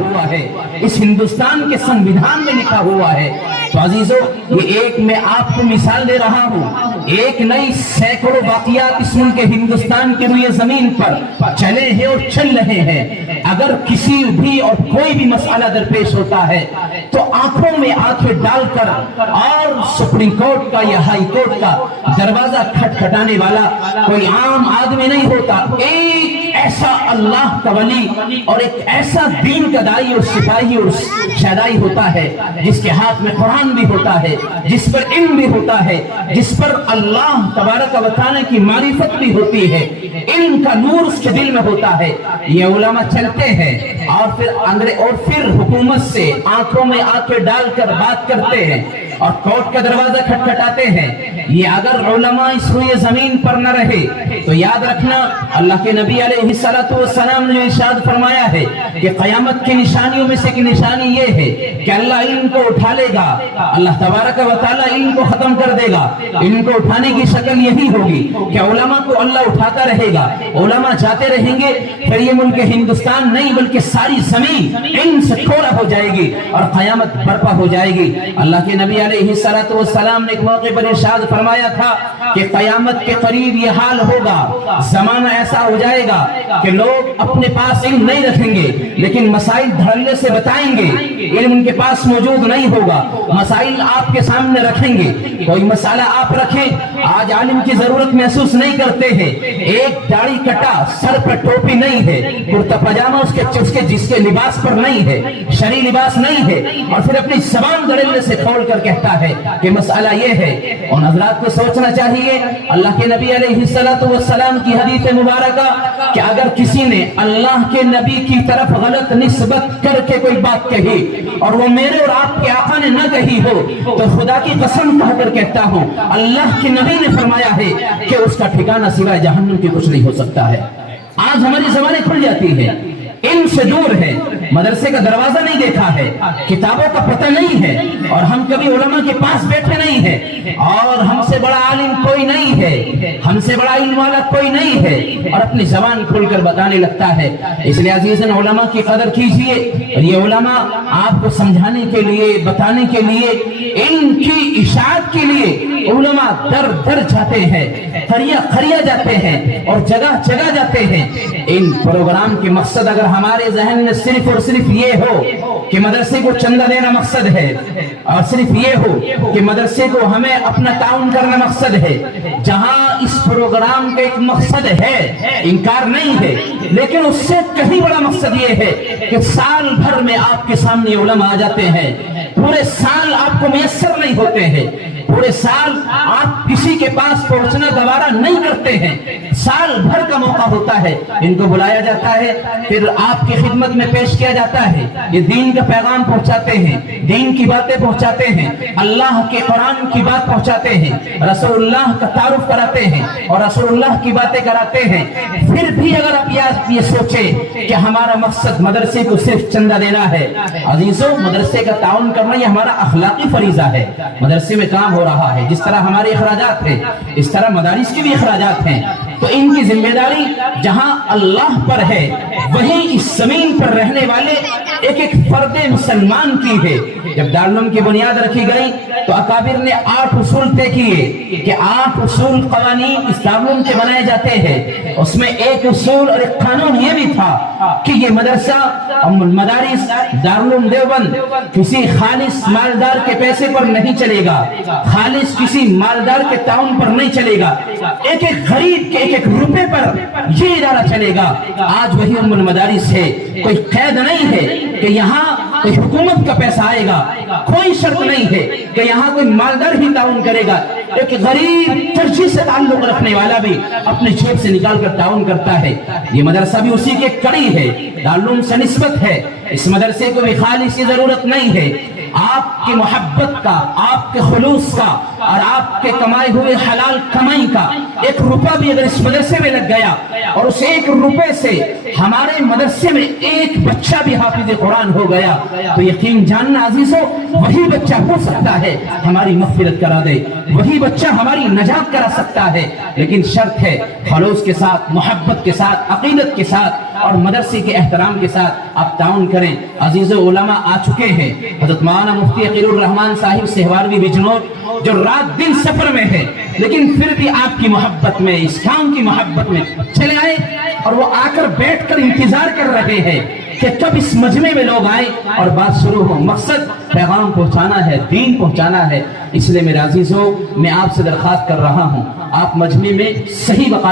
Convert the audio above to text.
ہوا ہے، اس ہندوستان کے سنویدھان میں لکھا ہوا ہے۔ تو عزیزو، یہ ایک میں آپ کو مثال دے رہا ہوں، ایک نئی سینکڑوں واقعات اس ملک ہندوستان کے روئے زمین پر چلے ہیں اور چل رہے ہیں۔ اگر کسی بھی اور کوئی بھی مسئلہ درپیش ہوتا ہے تو آنکھوں میں آنکھیں ڈال کر اور سپریم کورٹ کا یا ہائی کورٹ کا دروازہ کھٹکھٹانے والا کوئی عام آدمی نہیں ہوتا، ایک ایسا اللہ کا ولی اور ایک ایسا دین کا دائی اور سپاہی اور شہدائی ہوتا ہے جس کے ہاتھ میں قرآن بھی ہوتا ہے، جس پر علم بھی ہوتا ہے، جس پر اللہ تبارک و تعالی کی معرفت بھی ہوتی ہے، علم کا نور اس کے دل میں ہوتا ہے۔ یہ علماء چلتے ہیں اور پھر حکومت سے آنکھوں میں آنکھیں ڈال کر بات کرتے ہیں اور کورٹ کا دروازہ کھٹکھٹاتے ہیں۔ یہ اگر علماء اس روئے زمین پر نہ رہے تو یاد رکھنا، اللہ کے نبی علیہ السلام نے ارشاد فرمایا ہے کہ قیامت کی نشانیوں میں سے ایک نشانی یہ ہے کہ اللہ علم کو اٹھا لے گا، اللہ تبارک و تعالی علم کو ختم کر دے گا۔ علم کو اٹھانے کی شکل یہی ہوگی کہ علماء کو اللہ اٹھاتا رہے گا، علماء جاتے رہیں گے، پھر یہ ملک ہندوستان نہیں بلکہ ساری زمین علم سے کھولا ہو جائے گی اور قیامت برپا ہو جائے گی۔ اللہ کے نبی علیہ السلام نے ایک موقع پر ارشاد فرمایا تھا کہ قیامت کے قریب یہ حال ہوگا، زمانہ ایسا ہو جائے گا کہ لوگ اپنے پاس علم نہیں رکھیں گے لیکن مسائل دھڑلے سے بتائیں گے، علم ان کے پاس موجود نہیں ہوگا، مسائل آپ کے سامنے رکھیں گے، کوئی مسئلہ آپ رکھیں، آج عالم کی ضرورت محسوس نہیں کرتے ہیں، ایک داڑھی کٹا، سر پر ٹوپی نہیں ہے، کرتا پاجامہ جس کے لباس پر نہیں ہے، شرعی لباس نہیں ہے، اور پھر اپنی زبان دھڑلے سے کھول کر کہتا ہے کہ مسئلہ یہ ہے۔ اور حضرات کو سوچنا چاہیے، اللہ کے نبی علیہ السلام کی حدیث مبارکہ کہ اگر کسی نے اللہ کے نبی کی طرف غلط نسبت کر کے کوئی بات کہی اور وہ میرے اور آپ کے آقا نے نہ کہی ہو تو خدا کی قسم کہہ کر کہتا ہوں، اللہ کے نبی نے فرمایا ہے کہ اس کا ٹھکانہ سوائے جہنم کے کچھ نہیں ہو سکتا ہے۔ آج ہماری زبانیں کھل جاتی ہیں، علم سے دور ہے، مدرسے کا دروازہ نہیں دیکھا ہے، کتابوں کا پتہ نہیں ہے، اور ہم کبھی علماء کے پاس بیٹھے نہیں ہیں، اور ہم سے بڑا عالم کوئی نہیں ہے، ہم سے بڑا علم والا کوئی نہیں ہے، اور اپنی زبان کھول کر بتانے لگتا ہے۔ اس لیے عزیزاً، علماء کی قدر کیجئے، اور یہ علماء آپ کو سمجھانے کے لیے، بتانے کے لیے، علم کی اشاعت کے لیے علماء در در جاتے ہیں، قریہ قریہ جاتے ہیں اور جگہ جگہ جاتے ہیں۔ ان پروگرام کے مقصد اگر ہمارے ذہن میں صرف اور صرف یہ ہو کہ مدرسے کو چندہ دینا مقصد ہے، اور صرف یہ ہو کہ مدرسے کو ہمیں اپنا تعاون کرنا مقصد ہے، جہاں اس پروگرام کا ایک مقصد ہے، انکار نہیں ہے، لیکن اس سے کہیں بڑا مقصد یہ ہے کہ سال بھر میں آپ کے سامنے علماء آ جاتے ہیں، پورے سال آپ کو میسر نہیں ہوتے ہیں، پورے سال آپ کسی کے پاس پہنچنا گوارا نہیں کرتے ہیں، سال بھر کا موقع ہوتا ہے، ان کو بلایا جاتا ہے، پھر آپ کی خدمت میں پیش کیا جاتا ہے، یہ دین کا پیغام پہنچاتے ہیں، دین کی باتیں پہنچاتے ہیں، اللہ کے قرآن کی بات پہنچاتے ہیں، رسول اللہ کا تعارف کراتے ہیں اور رسول اللہ کی باتیں کراتے ہیں۔ پھر بھی اگر آپ یہ سوچیں کہ ہمارا مقصد مدرسے کو صرف چندہ دینا ہے، عزیزوں، مدرسے کا تعاون کرنا یہ ہمارا اخلاقی فریضہ ہے۔ مدرسے میں کام ہو رہا ہے، جس طرح ہمارے اخراجات ہیں اس طرح مدارس کے بھی اخراجات ہیں، تو ان کی ذمہ داری جہاں اللہ پر ہے وہیں اس زمین پر رہنے والے ایک ایک فرد مسلمان کی ہے۔ جب دارالعلوم کی بنیاد رکھی گئی تو اکابر نے 8 اصول طے کیے کہ 8 اصول قوانین اس دارالعلوم کے بنائے جاتے ہیں، اس میں ایک اصول اور ایک قانون یہ بھی تھا کہ یہ مدرسہ مدارس دارالعلوم دیوبند کسی خالص مالدار کے پیسے پر نہیں چلے گا، خالص کسی مالدار کے تعاون پر نہیں چلے گا، ایک ایک غریب کے ایک ایک روپے پر یہ ادارہ چلے گا۔ آج وہی المدارس ہے، کوئی قید نہیں ہے کہ یہاں کوئی حکومت کا پیسہ آئے گا، کوئی شرط نہیں ہے کہ یہاں کوئی مالدار ہی تعاون کرے گا، ایک غریب چرچی سے تعلق رکھنے والا بھی اپنے جیب سے نکال کر تعاون کرتا ہے۔ یہ مدرسہ بھی اسی کے کڑی ہے، دارالعلوم سے نسبت ہے، اس مدرسے کو بھی خالص کی ضرورت نہیں ہے، آپ کی محبت کا، آپ کے خلوص کا اور آپ کے کمائے ہوئے حلال کمائی کا ایک روپیہ بھی اگر اس مدرسے میں لگ گیا اور اس ایک روپے سے ہمارے مدرسے میں ایک بچہ بھی حافظ قرآن ہو گیا تو یقین جاننا عزیزو وہی بچہ ہو سکتا ہے ہماری مغفرت کرا دے، وہی بچہ ہماری نجات کرا سکتا ہے، لیکن شرط ہے خلوص کے ساتھ، محبت کے ساتھ، عقیدت کے ساتھ اور مدرسے کے احترام کے ساتھ آپ تعاون کریں۔ عزیز علماء آ چکے ہیں، حضرت مولانا مفتی عقیل الرحمان صاحب سہواروی بجنور جو رات دن سفر میں ہے لیکن پھر بھی آپ کی محبت میں، اسلام کی محبت میں چلے آئے اور وہ آ کر بیٹھ کر انتظار کر رہے ہیں کہ کب اس مجمع میں لوگ آئیں اور بات شروع ہو۔ مقصد پیغام پہنچانا ہے، دین پہنچانا ہے۔ اس لیے میرے عزیزوں میں آپ سے درخواست کر رہا ہوں آپ مجمع میں صحیح وقار